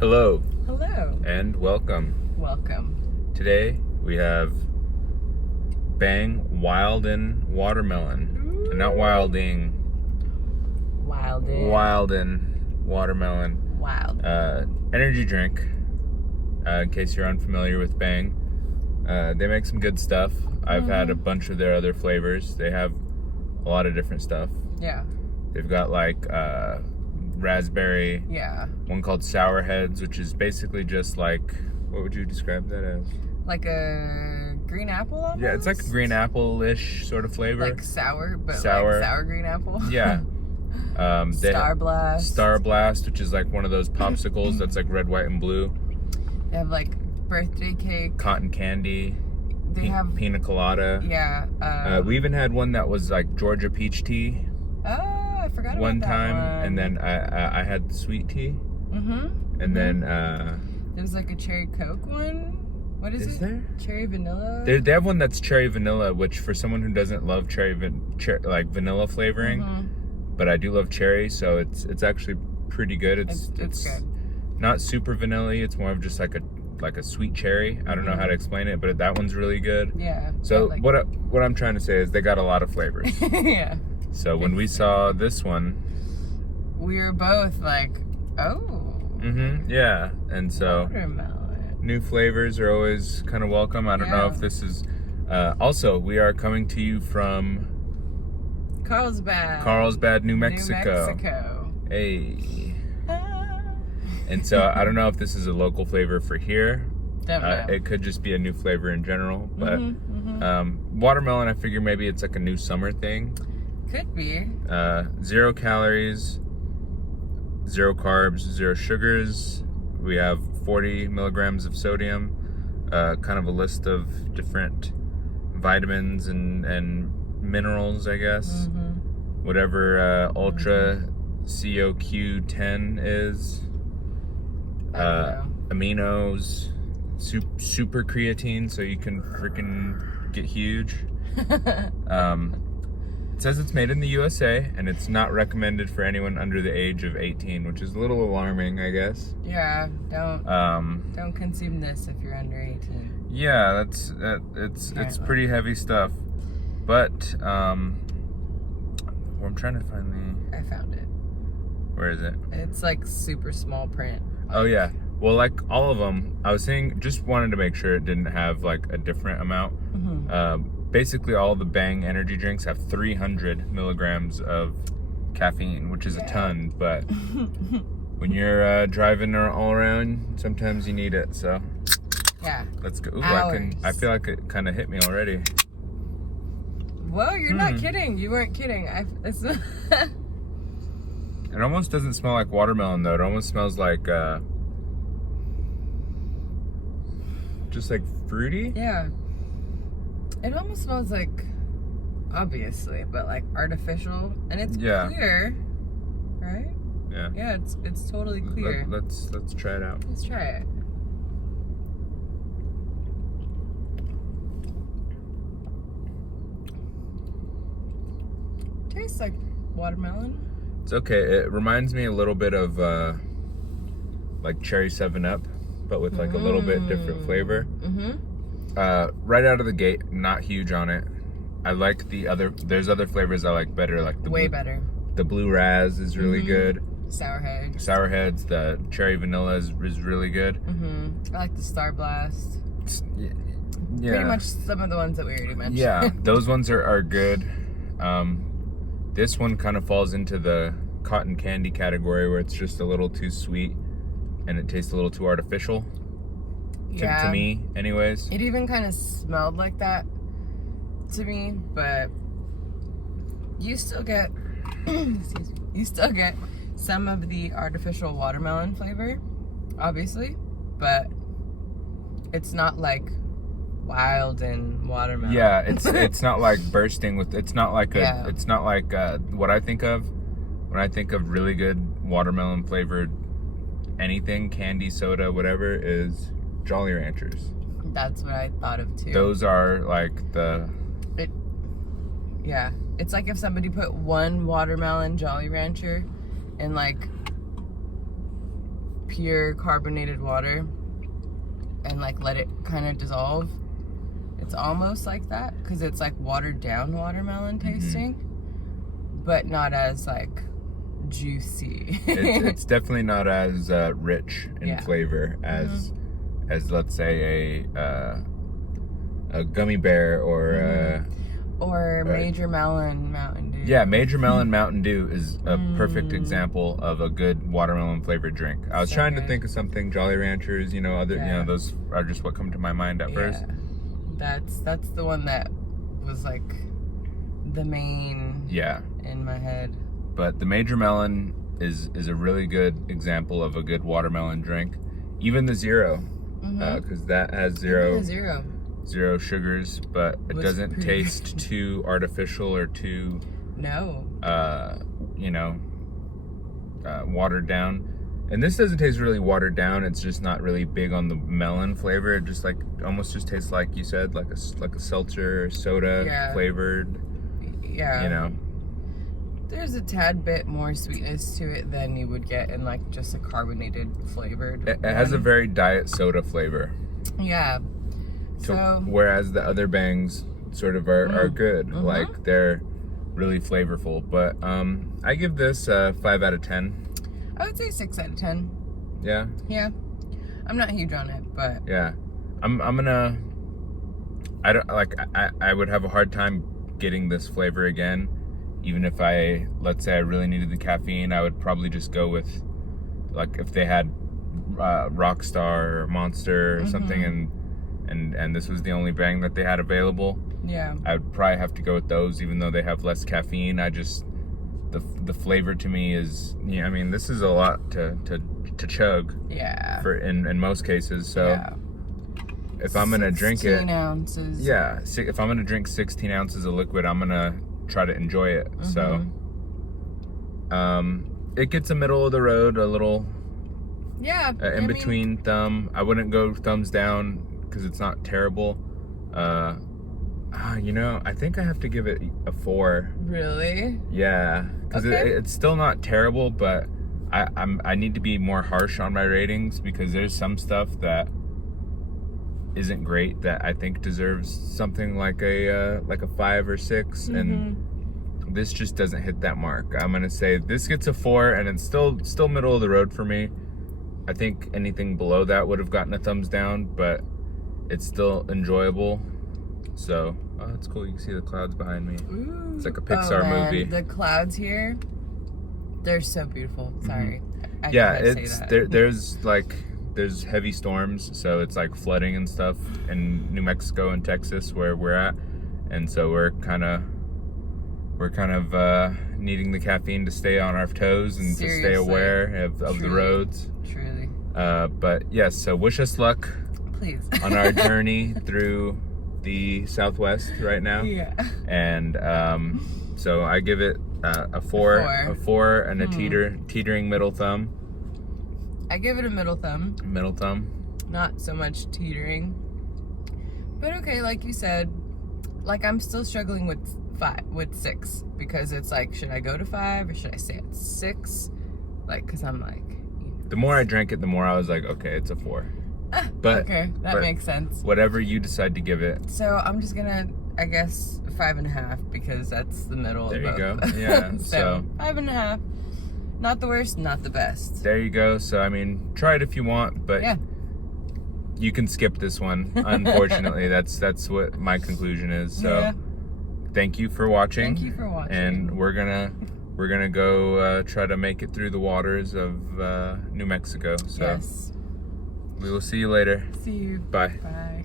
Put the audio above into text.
Hello Hello. and welcome. Welcome. Today we have Bang Wyldin Watermelon. Ooh. Not Wilding. Wyldin Watermelon. Wild. Energy drink. In case you're unfamiliar with Bang. They make some good stuff. I've had a bunch of their other flavors. They have a lot of different stuff. Yeah. They've got like raspberry. Yeah. One called Sour Heads, which is basically just like, what would you describe that as? Like a green apple almost? Yeah, it's like a green apple-ish sort of flavor. Like sour, but Sour. like sour green apple? Yeah. Star Blast. Star Blast, which is like one of those popsicles that's like red, white, and blue. They have like birthday cake. Cotton candy. They have pina colada. Yeah. We even had one that was like Georgia peach tea. Oh, I forgot about one that time, one. and then I had sweet tea. And then there was like a cherry Coke one. What is it? Is there? Cherry vanilla? They have one that's cherry vanilla, which for someone who doesn't love like vanilla flavoring, but I do love cherry, so it's actually pretty good. It's good. Not super vanilla-y. It's more of just like a sweet cherry. I don't know how to explain it, but that one's really good. Yeah. So like, what I'm trying to say is they got a lot of flavors. yeah. So when we saw this one, we were both like, oh. Yeah. And so Watermelon. new flavors are always kind of welcome. I don't know if this is also, we are coming to you from Carlsbad, New Mexico. Hey. And so I don't know if this is a local flavor for here. It could just be a new flavor in general, but watermelon, I figure maybe it's like a new summer thing. Could be. 0 calories, 0 carbs, 0 sugars. We have 40 milligrams of sodium. Kind of a list of different vitamins and minerals, I guess. Whatever Ultra COQ10 is. Aminos, super creatine, so you can freaking get huge. It says it's made in the USA, and it's not recommended for anyone under the age of 18, which is a little alarming, I guess. Yeah, don't consume this if you're under 18. Yeah, it's pretty heavy stuff. But I'm trying to find I found it. Where is it? It's like super small print. Oh yeah. Well, like all of them, I was saying, just wanted to make sure it didn't have like a different amount. Basically, all the Bang energy drinks have 300 milligrams of caffeine, which is a ton. But when you're driving all around, sometimes you need it. So yeah, let's go. Ooh, I feel like it kind of hit me already. Well, you're not kidding. You weren't kidding. It almost doesn't smell like watermelon though. It almost smells like just like fruity. Yeah. It almost smells like, obviously, but like artificial, and it's clear, right? Yeah. Yeah, it's totally clear. Let's try it out. Let's try it. Tastes like watermelon. It's okay. It reminds me a little bit of like cherry 7-Up, but with like a little bit different flavor. Right out of the gate, not huge on it. I like there's other flavors I like better, like the better. The blue raz is really good. Sour Heads, the cherry vanilla is really good. I like the Star Blast. Yeah. Pretty much some of the ones that we already mentioned. Yeah, those ones are good. This one kind of falls into the cotton candy category where it's just a little too sweet and it tastes a little too artificial. To me, anyways. It even kind of smelled like that to me, but you still get excuse me, you still get some of the artificial watermelon flavor, obviously, but it's not like Wyldin Watermelon. Yeah, it's not like bursting with. It's not like what I think of when I think of really good watermelon flavored anything, candy, soda, whatever, is Jolly Ranchers. That's what I thought of too. Those are like yeah, it's like if somebody put one watermelon Jolly Rancher in like pure carbonated water and like let it kind of dissolve. It's almost like that because it's like watered down watermelon tasting, but not as like juicy. It's definitely not as rich in flavor as let's say a gummy bear or Major Melon Mountain Dew. Yeah, Major Melon Mountain Dew is a perfect example of a good watermelon flavored drink. I was trying to think of something, Jolly Ranchers, you know, those are just what come to my mind at first. That's the one that was like the main in my head. But the Major Melon is a really good example of a good watermelon drink. Even the Zero, because that has zero sugars, but it doesn't taste too artificial or too watered down. And this doesn't taste really watered down. It's just not really big on the melon flavor. It just like almost just tastes like you said, like a seltzer or soda flavored. Yeah. You know. There's a tad bit more sweetness to it than you would get in like just a carbonated flavored. It has a very diet soda flavor. Yeah. So whereas the other bangs sort of are good. Like they're really flavorful. But I give this a 5 out of 10. I would say 6 out of 10. Yeah. Yeah. I'm not huge on it, but yeah. I would have a hard time getting this flavor again. Even if let's say I really needed the caffeine, I would probably just go with, like, if they had Rockstar or Monster or something, and this was the only bang that they had available. Yeah. I would probably have to go with those, even though they have less caffeine. The flavor to me is, I mean, this is a lot to chug. Yeah. In most cases, so if I'm gonna drink it, 16 ounces. Yeah, if I'm gonna drink 16 ounces of liquid, I'm gonna try to enjoy it. So it gets a middle of the road, a little in between thumb. I wouldn't go thumbs down because it's not terrible. I think I have to give it a 4. Really? Yeah, because it's still not terrible, but I need to be more harsh on my ratings because there's some stuff that isn't great that I think deserves something like a 5 or 6, and this just doesn't hit that mark. I'm gonna say this gets a 4, and it's still middle of the road for me. I think anything below that would have gotten a thumbs down, but it's still enjoyable. So, it's cool. You can see the clouds behind me. Ooh. It's like a Pixar movie. The clouds here, they're so beautiful. Sorry. I It's there's heavy storms, so it's like flooding and stuff in New Mexico and Texas where we're at, and so we're kind of needing the caffeine to stay on our toes and to stay aware of the roads. Truly. But yes, so wish us luck, please, on our journey through the Southwest right now. Yeah. And so I give it a 4 and a teetering middle thumb. I give it a middle thumb. Middle thumb. Not so much teetering. But okay, like you said, like I'm still struggling with 6 because it's like, should I go to 5 or should I stay at 6? Like, because I'm like, the more I drank it, the more I was like, okay, it's a 4. But okay, that makes sense. Whatever you decide to give it. So I'm just gonna, I guess, 5.5 because that's the middle. There you go. Yeah. So 5.5. Not the worst, not the best. There you go. So I mean, try it if you want, but you can skip this one. Unfortunately, that's what my conclusion is. So thank you for watching. Thank you for watching. And we're gonna go try to make it through the waters of New Mexico. So we will see you later. See you. Bye. Bye.